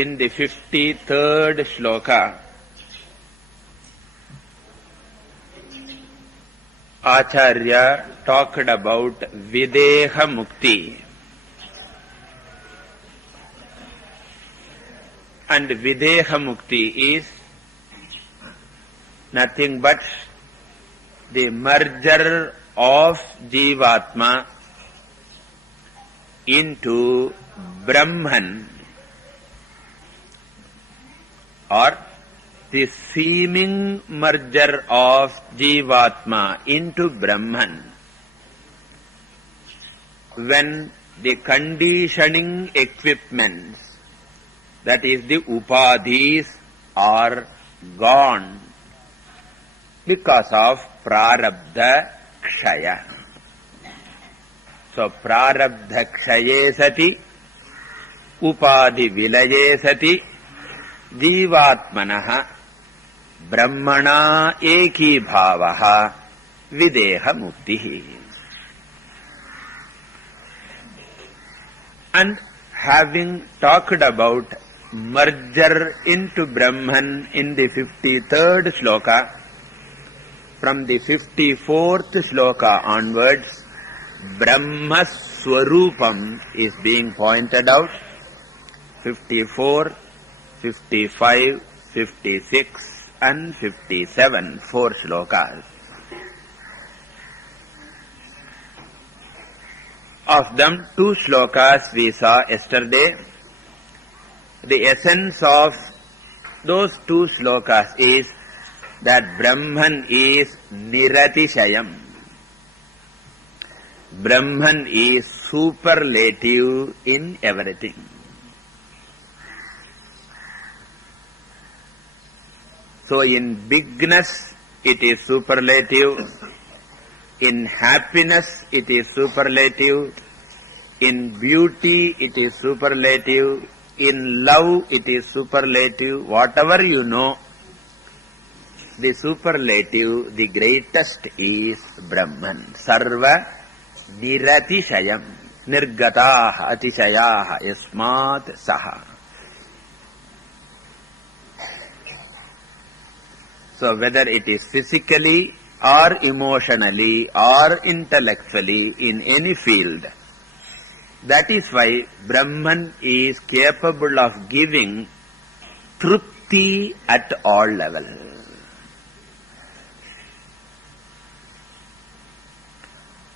in the 53rd shloka, Acharya talked about Videha Mukti. And Videha Mukti is nothing but the merger of Jivatma into Brahman, or the seeming merger of Jivatma into Brahman, when the conditioning equipments, that is the upadhis, are gone because of prarabdha kshaya. So prarabdha kshaye sati, upadhi vilaye sati, jivatmanaha brahmana eki bhavaha videha muktihi. And having talked about merger into Brahman in the 53rd shloka, from the 54th shloka onwards, Brahma Swarupam is being pointed out. 54, 55, 56 and 57, 4 shlokas. Of them, 2 shlokas we saw yesterday. The essence of those 2 shlokas is that Brahman is Niratishayam. Brahman is superlative in everything. So in bigness it is superlative, in happiness it is superlative, in beauty it is superlative, in love it is superlative. Whatever you know, the superlative, the greatest is Brahman. Sarva Niratishayam, Nirgataha Atishayaha Yasmat Saha. So whether it is physically or emotionally or intellectually in any field, that is why Brahman is capable of giving trupti at all levels.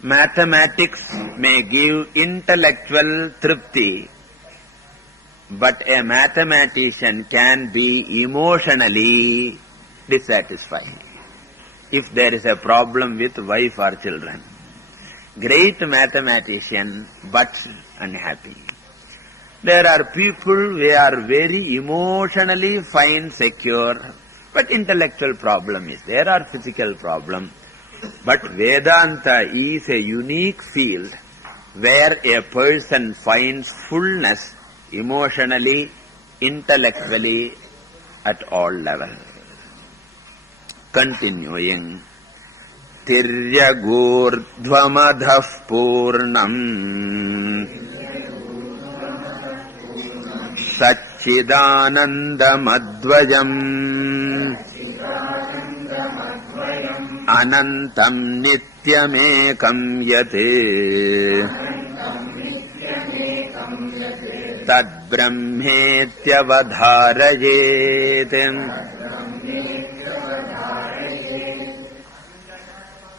Mathematics may give intellectual trupti, but a mathematician can be emotionally dissatisfied if there is a problem with wife or children. Great mathematician, but unhappy. There are people who are very emotionally fine, secure, but intellectual problem is there, or physical problem. But Vedanta is a unique field where a person finds fullness emotionally, intellectually, at all levels. Continuing. Tiryagurdhvamadhah purnam Satchidanandamadvayam Anantam nityamekam yate Tad brahmetyavadharayet.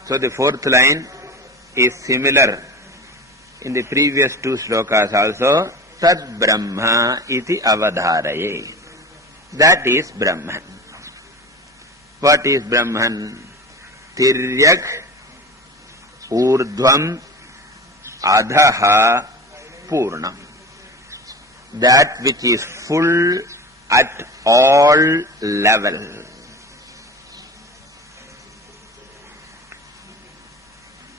So the 4th line is similar in the previous 2 shlokas also. Tad Brahma iti avadharaye. That is Brahman. What is Brahman? Tiryak urdhvam adhaha purnam. That which is full at all levels.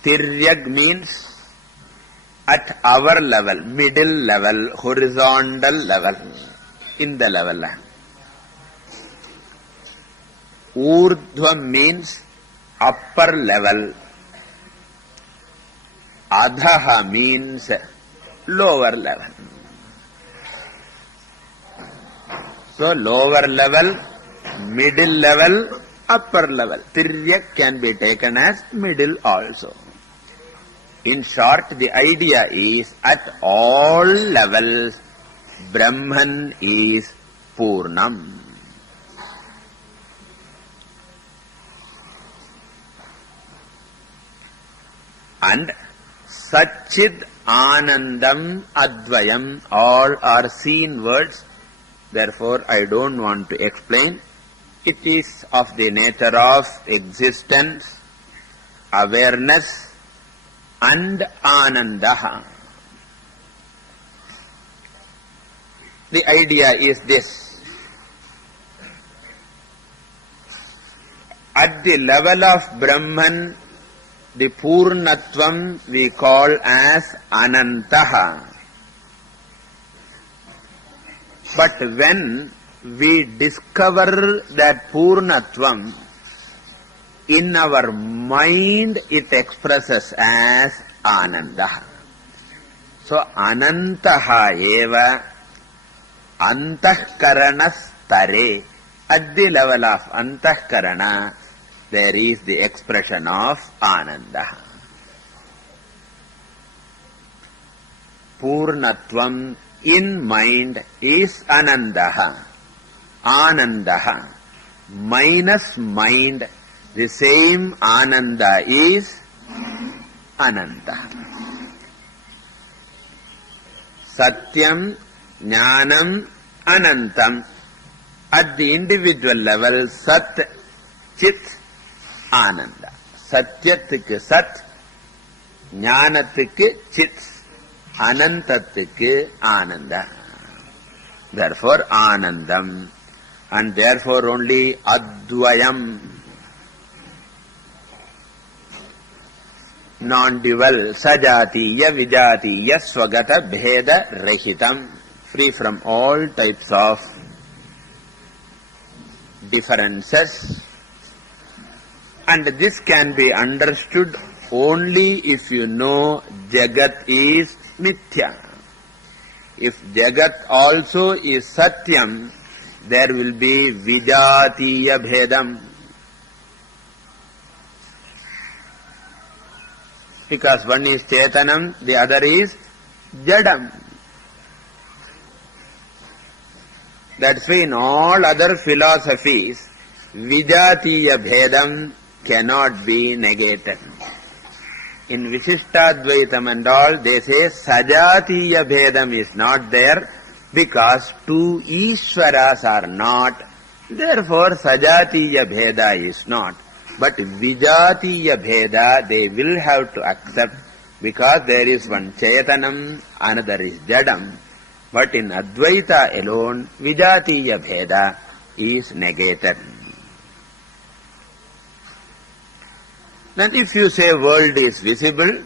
Tiryak means at our level, middle level, horizontal level, in the level. Urdhva means upper level. Adhaha means lower level. So lower level, middle level, upper level. Tiryak can be taken as middle also. In short, the idea is at all levels, Brahman is Purnam. And Satchid Anandam Advayam, all are seen words. Therefore, I don't want to explain. It is of the nature of existence, awareness, and Anandaha. The idea is this. At the level of Brahman, the Purnatvam we call as Anantaha. But when we discover that Purnatvam, in our mind it expresses as Anandaha. So Anantaha eva Antahkaranastare. At the level of Antahkarana, there is the expression of Anandaha. Purnatvam in mind is Anandaha. Anandaha. Minus mind, the same Ananda is Ananta. Satyam, Jnanam, Anantam. At the individual level, Sat, Chit, Ananda. Satyattukku Sat, Jnanathukku Chit, Anantathukku Ananda. Therefore, Anandam. And therefore only Advayam, non-dual, sajatiya, vijatiya, swagata, bheda, rahitam, free from all types of differences. And this can be understood only if you know Jagat is Mithya. If Jagat also is Satyam, there will be Vijatiya Bhedam. Because one is Chetanam, the other is Jadam. That's why in all other philosophies, Vijatiya Bhedam cannot be negated. In Vishishtadvaitam and all, they say Sajatiya Bhedam is not there because two Ishwaras are not. Therefore, Sajatiya Bheda is not. But Vijatiya Bheda they will have to accept because there is one Chetanam, another is Jadam. But in Advaita alone, Vijatiya Bheda is negated. Then if you say world is visible,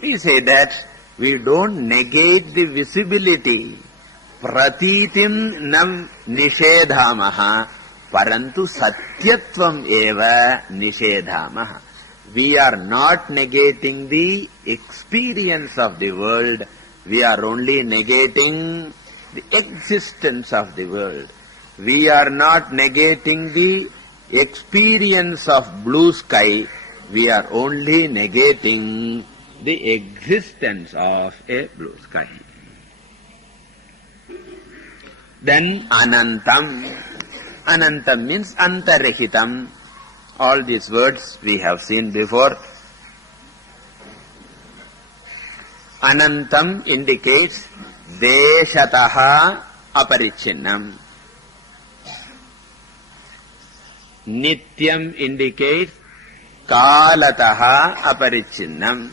we say that we don't negate the visibility. Pratitim nam nishedhamaha, parantu satyatvam eva nishedhamaha. We are not negating the experience of the world, we are only negating the existence of the world. We are not negating the experience of blue sky, we are only negating the existence of a blue sky. Then Anantam. Anantam means Antarahitam. All these words we have seen before. Anantam indicates Deshataha Aparichinnam. Nityam indicates Kalataha Aparichinnam.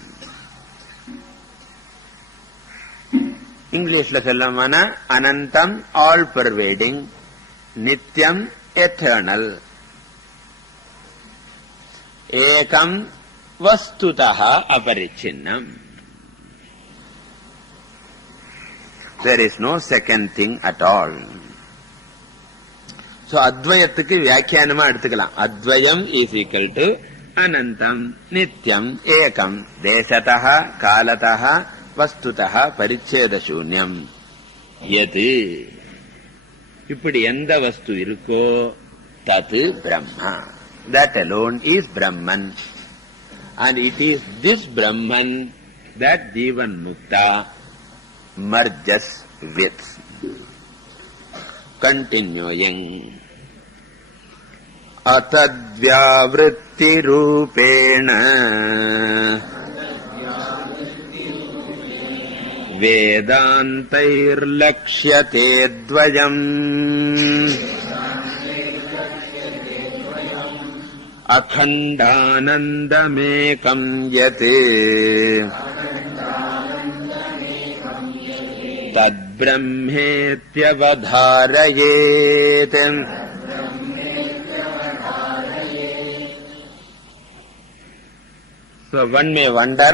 English la sollamana Anantam all pervading, Nityam eternal, Ekam Vastutaha Aparichinnam. There is no second thing at all. So Advayathukku Vyakyanama eduthikalam. Advayam is equal to Anantam, Nityam, Ekam, Deshataha, Kalataha, Vastutaha, Paricheda Shunyam. Yati. இப்படி எந்த வஸ்து இருக்கோ தது Brahma. That alone is Brahman. And it is this Brahman that Jivan Mukta merges with. Continuing. Atadvyavritti rupena Vedantair lakshyate dvayam Akhandanandamekam yate Tad brahmetyavadharayet. So one may wonder,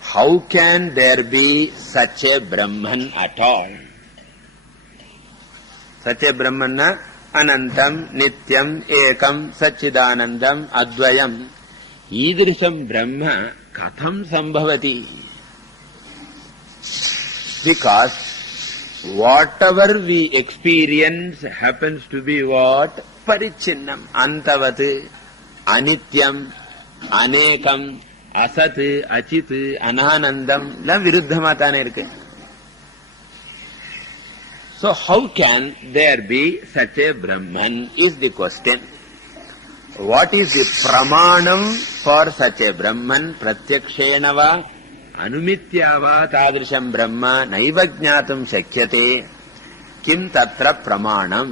how can there be such a Brahman at all? Such a Brahman na Anantam, Nityam, Ekam, Satchidanandam, Advayam. Idrisam Brahma Katham Sambhavati. Because whatever we experience happens to be what? Parichinnam, Antavat, Anityam, Anekam, Asat, Achit, Ananandam, la viruddhamatane irukku. So how can there be such a Brahman is the question. What is the pramanam for such a Brahman? Pratyakshena va anumitya va tadrisham Brahma naiva jnatum shakyate. Kim tatra pramanam?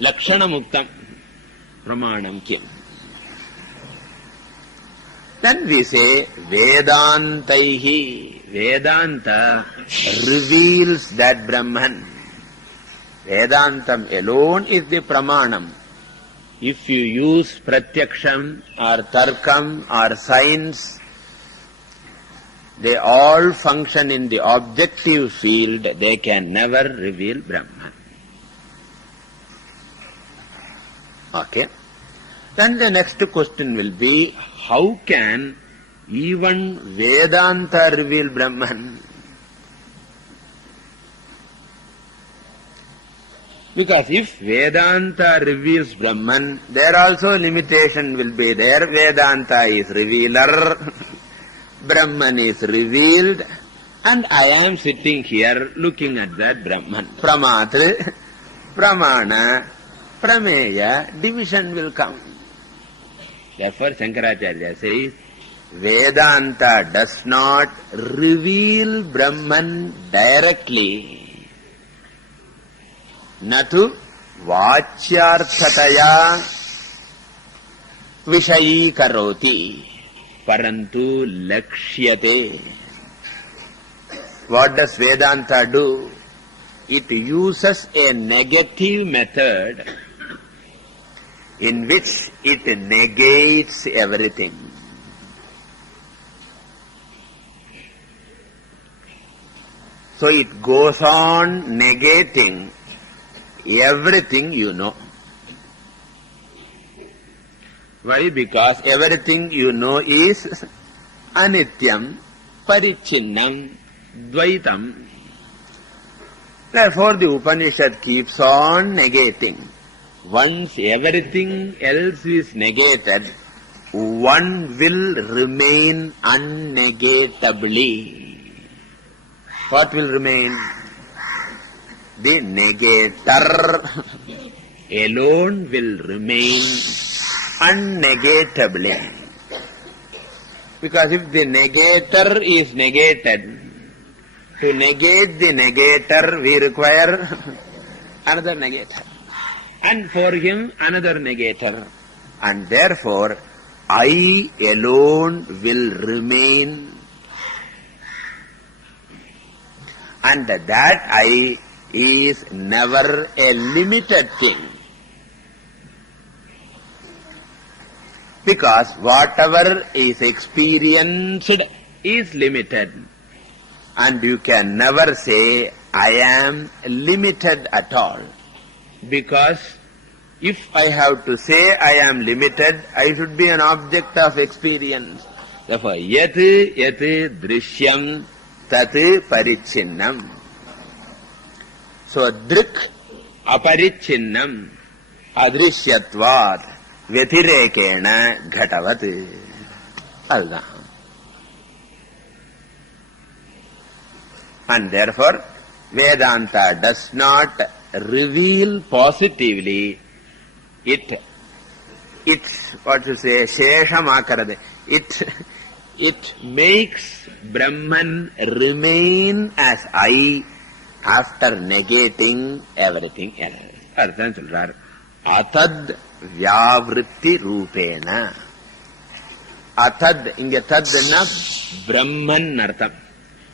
Lakshana muktam. Pramanam kim? Then we say Vedantaihi. Vedanta reveals that Brahman. Vedantam alone is the pramanam. If you use pratyaksham or tarkam or science, they all function in the objective field. They can never reveal Brahman. Okay. Then the next question will be, how can even Vedanta reveal Brahman? Because if Vedanta reveals Brahman, there also limitation will be there. Vedanta is revealer, Brahman is revealed, and I am sitting here looking at that Brahman. Pramatra, Pramana, Prameya, division will come. Therefore Shankaracharya says, Vedanta does not reveal Brahman directly. Natu vachyarthataya vishayi karoti parantu lakshyate. What does Vedanta do? It uses a negative method in which it negates everything. So it goes on negating everything you know. Why? Because everything you know is anityam, parichinnam, dvaitam. Therefore the Upanishad keeps on negating. Once everything else is negated, one will remain unnegatably. What will remain? The negator alone will remain unnegatably. Because if the negator is negated, to negate the negator we require another negator. And for him another negator. And therefore I alone will remain. And that I is never a limited thing. Because whatever is experienced is limited. And you can never say, I am limited at all. Because if I have to say I am limited, I should be an object of experience. Therefore, yat drishyam tat parichinnam. So drik aparichinnam adrishyatvat vyatirekena ghatavat. Alda. And therefore Vedanta does not reveal positively it's what to say, sheshamakarade. It makes Brahman remain as I after negating everything else. Arthan solrar. Atad vyavritti rupena. Atad, inge tad na Brahman artham.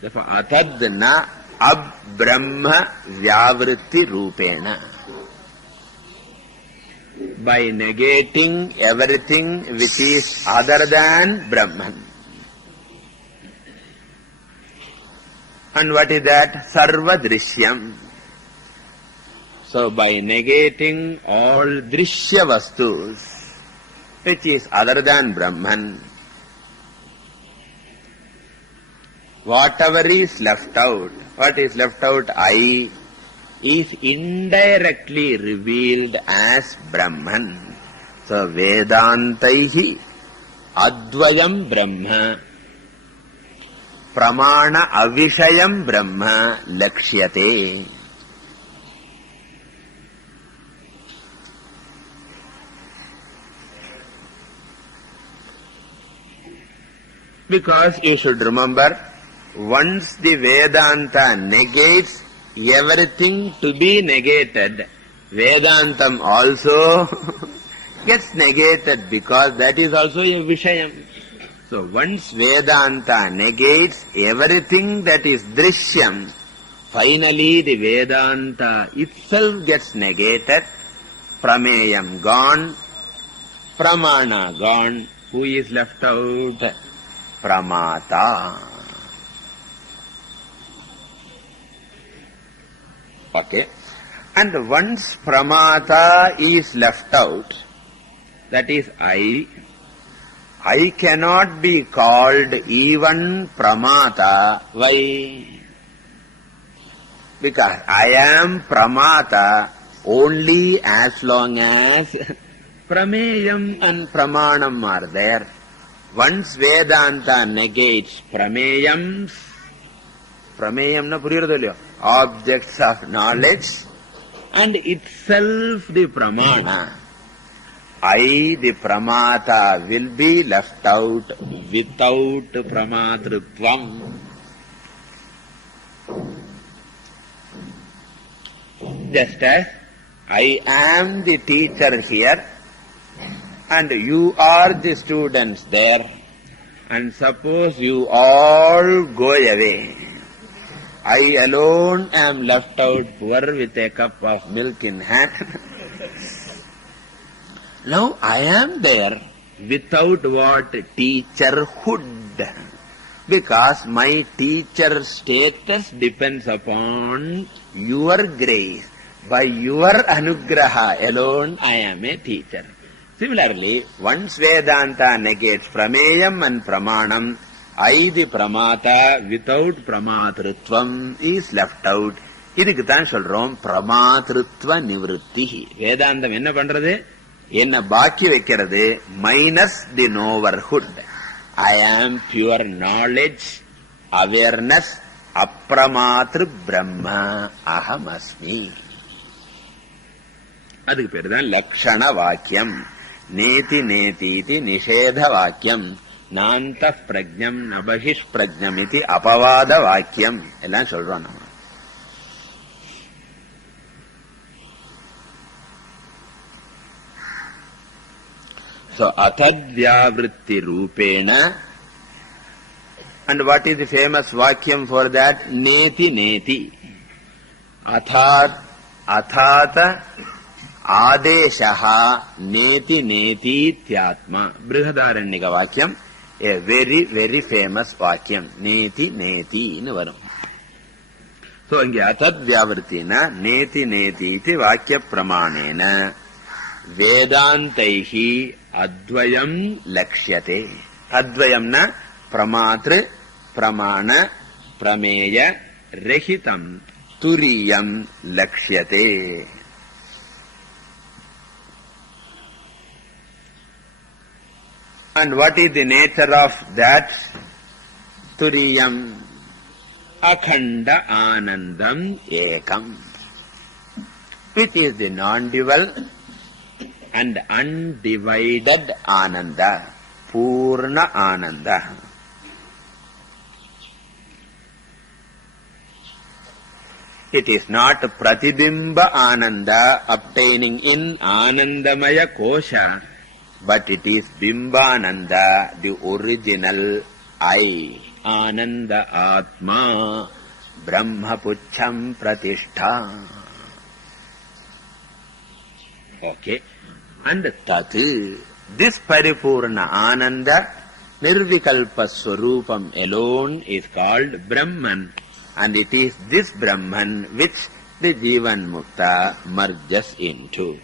Therefore, atad na ab-brahma vyavritti rupena. By negating everything which is other than Brahman. And what is that? Sarva drishyam. So by negating all drishya vastus, which is other than Brahman, whatever is left out, what is left out, I, is indirectly revealed as Brahman. So Vedantaihi Advayam Brahma Pramana Avishayam Brahma Lakshyate. Because you should remember, once the Vedanta negates everything to be negated, Vedantam also gets negated, because that is also a Vishayam. So once Vedanta negates everything that is Drishyam, finally the Vedanta itself gets negated, Prameyam gone, Pramana gone. Who is left out? Pramata. Okay. And once Pramata is left out, that is I cannot be called even Pramata. Why? Because I am Pramata only as long as Prameyam and Pramanam are there. Once Vedanta negates Prameyams, Prameyam na puriyadalyo, objects of knowledge, and itself the Pramana, I, the Pramata, will be left out without Pramatritvam. Just as I am the teacher here, and you are the students there, and suppose you all go away, I alone am left out poor with a cup of milk in hand. Now I am there without what? Teacherhood. Because my teacher status depends upon your grace. By your anugraha alone I am a teacher. Similarly, once Vedanta negates Prameyam and Pramanam, I, the Pramata, without Pramatritvam, is left out. இதுக்குத்தான் சொல்றோம் பிரமாத்ருத்வ நிவృత్తి. வேதாந்தம் என்ன பண்றது? என்ன பாக்கி வைக்கிறது? Minus the knowerhood. I am pure knowledge, awareness, அப்ரமாத்ரு பிரம்ம அஹமஸ்மி. அதுக்கு பேர் தான் லக்ஷண வாக்கியம். நேதி நேதீதி நிஷேத வாக்கியம். நாந்த பிரஜம் நபகிஷ் பிரஜம் இது அபவாத வாக்கியம் எல்லாம் சொல்றோம் நம்ம. So atadvyavritti rupena, and what is the famous vakyam for that? Neti neti. Athata adeshaha neti neti tyatma. Brihadaranyaka vakyam, a very, very famous vakyam. Neti neti nu varum. So inge atadvyavrittina neti neti iti vakya pramanena Vedantaihi advayam lakshyate. Advayam na pramatra, pramana, prameya, rehitam tu turiyam lakshyate. And what is the nature of that turiyam? Akhanda anandam ekam, which is the non-dual and undivided ananda, purna ananda. It is not pratibimba ananda obtaining in anandamaya kosha, but it is bimbananda, the original I, ananda atma, brahma pucham pratishtha. Okay. And tat, this paripurna ananda, nirvikalpa swarupam alone is called Brahman. And it is this Brahman which the Jivan Mukta merges into.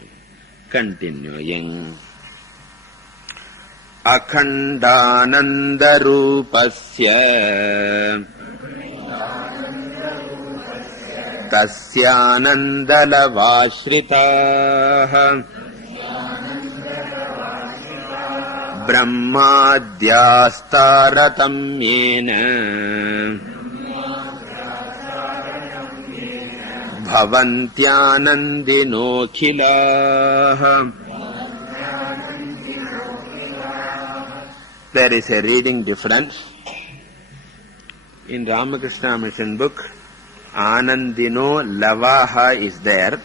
Continuing. Akhandananda rupasya tasyanandalavashritaha brahmadhyastaratamyena bhavantyanandinokhilaha. There is a reading difference. In Ramakrishna Mission book, Anandino Lavaha is there,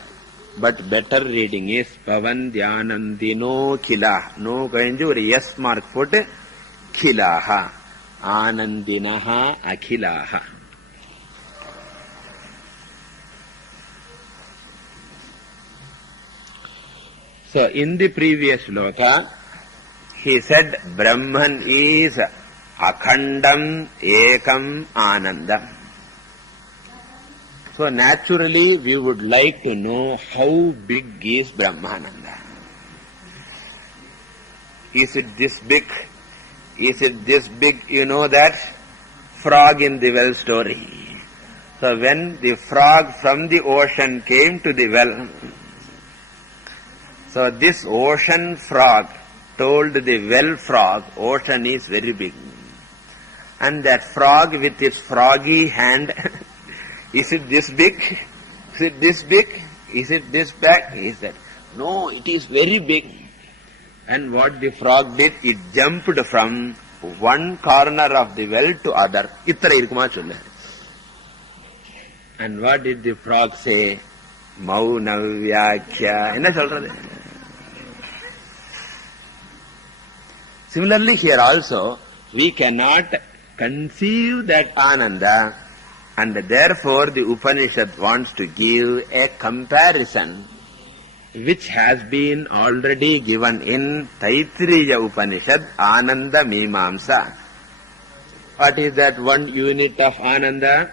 but better reading is Bhavantyanandino Khila. No kanju or yes mark put Khilaha. Anandinaha Akhilaha. So in the previous shloka, he said Brahman is Akhandam Ekam Anandam. So naturally we would like to know how big is Brahmananda. Is it this big? Is it this big? You know that frog in the well story. So when the frog from the ocean came to the well, so this ocean frog told the well frog, ocean is very big. And that frog with its froggy hand, is it this big? Is it this big? Is it this big? He said, no, it is very big. And what the frog did, it jumped from one corner of the well to other. Itra irukuma solla. And what did the frog say? Mauna vyakya. Enna solradhu? Similarly here also, we cannot conceive that Ananda, and therefore the Upanishad wants to give a comparison which has been already given in Taittiriya Upanishad, Ananda Mimamsa. What is that one unit of Ananda?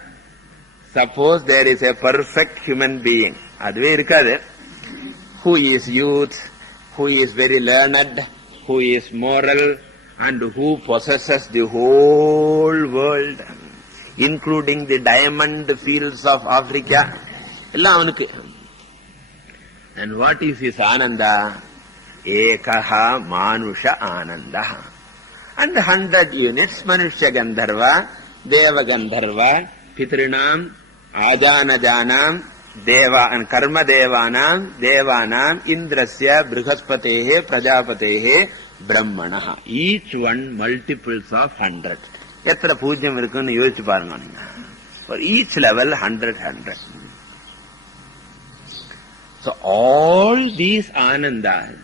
Suppose there is a perfect human being, aduve irukadhu, who is youth, who is very learned, who is moral, and who possesses the whole world, including the diamond fields of Africa. And what is his Ananda? Ekaha Manusha Ananda. And 100 units, Manusha Gandharva, Deva Gandharva, Pitrinam, Ajana Janam, Deva and Karma Devanam, Devanam, Indrasya, Brihaspatehe, Prajapatehe, Brahmanaha. Each one multiples of 100. Yatra Pujyam irukunu yoichu parunga. For each level 100. So all these Anandas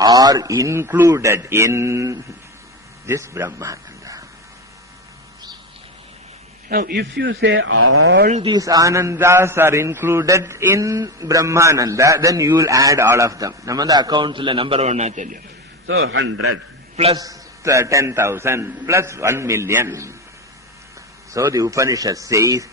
are included in this Brahmananda. Now if you say all these Anandas are included in Brahmananda, then you will add all of them. Namanda accounts la number one I tell you. So 100 plus 10,000 plus 1 million. So the Upanishad says,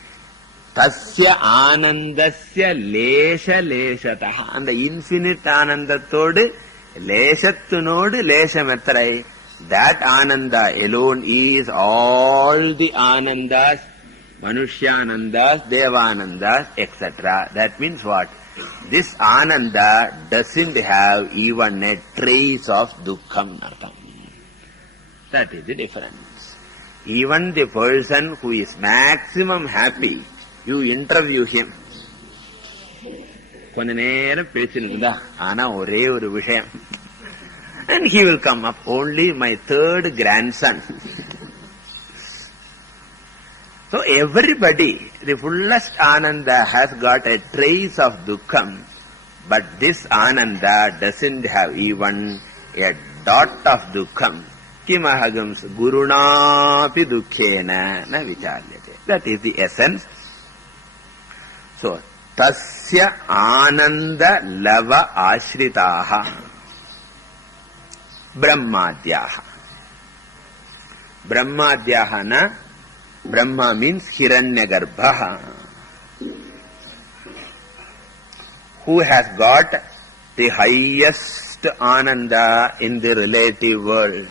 Tasya Anandasya Lesha Leshataha. And the infinite Anandatodu, Leshattunodu Leshametrai. That Ananda alone is all the Anandas Manushyanandas, Devanandas, etc. That means what? This Ananda doesn't have even a trace of Dukkham Nartham. That is the difference. Even the person who is maximum happy, you interview him. கொஞ்ச நேரம் பேசிருந்தா ஆனா ஒரே ஒரு விஷயம், and he will come up, only my third grandson. So everybody, the fullest Ananda has got a trace of Dukkham, but this Ananda doesn't have even a dot of Dukkham. Kimahagams gurunapi dukkhena na vicharyate. That is the essence. So tasya ananda lava ashritaha brahmadyaha. Brahmadyaha na, Brahma means Hiranyagarbha, who has got the highest Ananda in the relative world.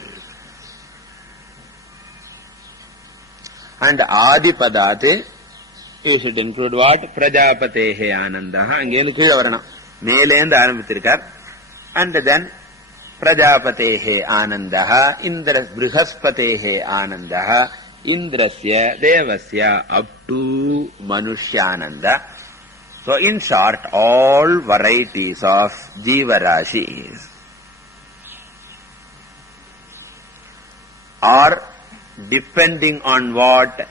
And Adipadate, you should include what? Prajapatehe Anandaha. Angelu kizha varanam. Melenda arambitirkar. And then Prajapatehe Anandaha, Indra Brihaspatehe Anandaha, Indrasya, Devasya, up to Manushyananda. So in short, all varieties of Jivarashis are depending on what?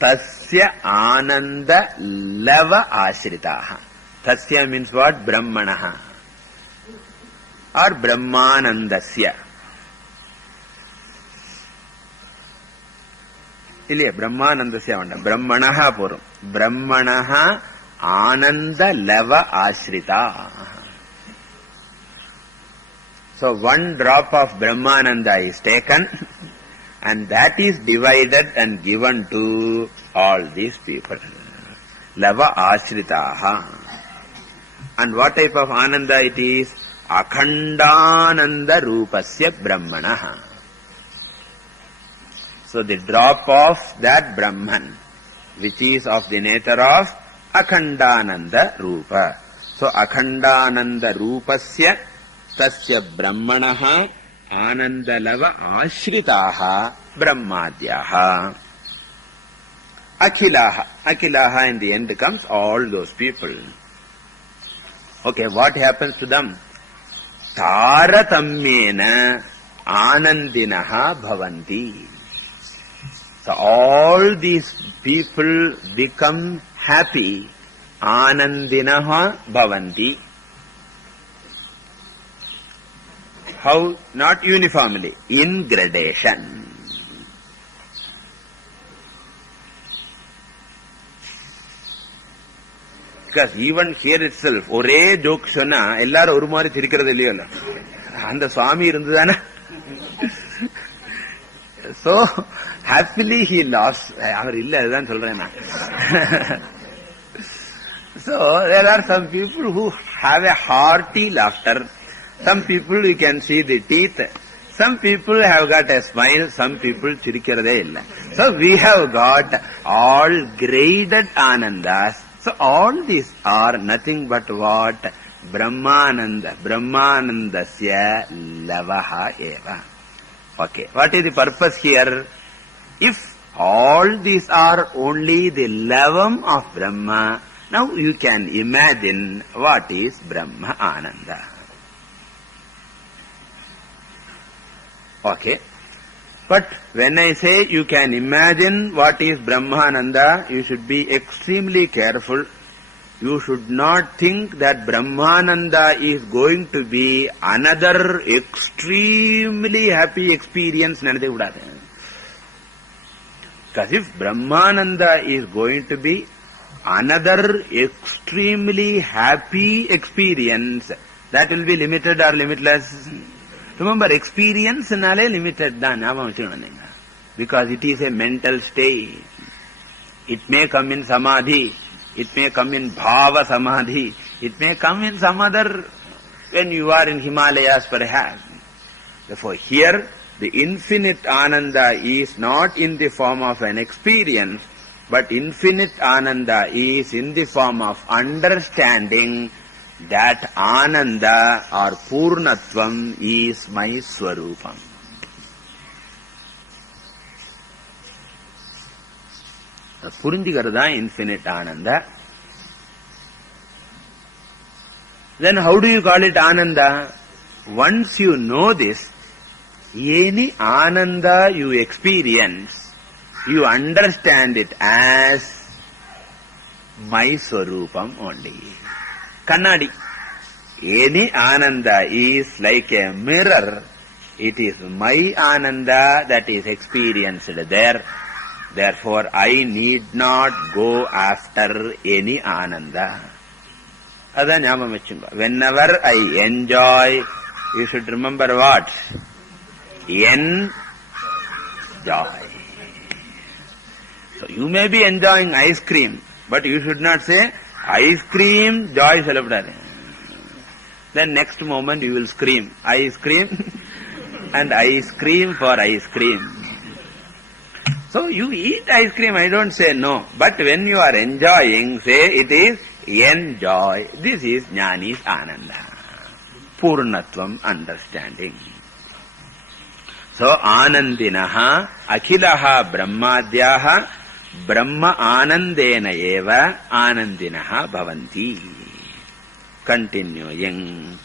Tasya Ananda Lava Ashritaha. Tasya means what? Brahmanaha or Brahmanandasya. இல்லையா? பிரம்மானந்தஸ்ய வேண்டாம், பிரம்மணஹா போரும். பிரம்மணஹா ஆனந்த லவ ஆஸ்ரிதா. So one drop of Brahmananda is taken and that is divided and given to all these people. Lava ashritaha. And what type of Ananda it is? Akhandananda rupasya Brahmanaha. So the drop of that Brahman, which is of the nature of Akhandananda Rupa. So Akhandananda Rupasya Tasya Brahmanaha Anandalava Ashritaha Brahmadyaha. Akhilaha. Akhilaha in the end comes all those people. Okay, what happens to them? Taratamyena Anandinaha Bhavanti. So all these people become happy. Anandinaha bhavanti. How? Not uniformly, in gradation. Because even here itself, ஒரே joke சொன்னா எல்லாரும் ஒரு மாதிரி சிரிக்கிறது இல்லையோ? அந்த சுவாமி இருந்ததானே. So happily he lost. அவர் இல்ல, அதுதான் சொல்றேன் நான். So there are some people who have a hearty laughter. Some people you can see the teeth. Some people have got a smile. Some people chirikkarade illa. So we have got all graded Anandas. So all these are nothing but what? Brahmananda. Brahmanandasya lavaha eva. Okay, what is the purpose here? If all these are only the lavam of Brahma, now you can imagine what is Brahma Ananda. Okay, but when I say you can imagine what is Brahmananda, you should be extremely careful. You should not think that Brahmananda is going to be another extremely happy experience. Because if Brahmananda is going to be another extremely happy experience, that will be limited or limitless. Remember, experience nale limited da nyabam vechukkonga, because it is a mental state. It may come in samadhi, it may come in bhava samadhi, it may come in some other, when you are in Himalayas perhaps. Therefore here the infinite Ananda is not in the form of an experience, But infinite Ananda is in the form of understanding that Ananda or Purnatvam is my Swarupam. Purinjigarada infinite Ananda. Then how do you call it Ananda? Once you know this, any Ananda you experience, you understand it as my Swarupam only. Kannadi. Any Ananda is like a mirror. It is my Ananda that is experienced there. Therefore, I need not go after any Ananda. Whenever I enjoy, you should remember what? Enjoy. So you may be enjoying ice cream, but you should not say, ice cream, joy, celebrate. Then next moment you will scream, ice cream and ice cream for ice cream. So you eat ice cream, I don't say no. But when you are enjoying, say it is enjoy. This is Jnani's Ananda. Purnatvam, understanding. So Anandinaha, Akhilaha Brahmadhyaha, Brahma Anandena eva Anandinaha bhavanti. Continuing.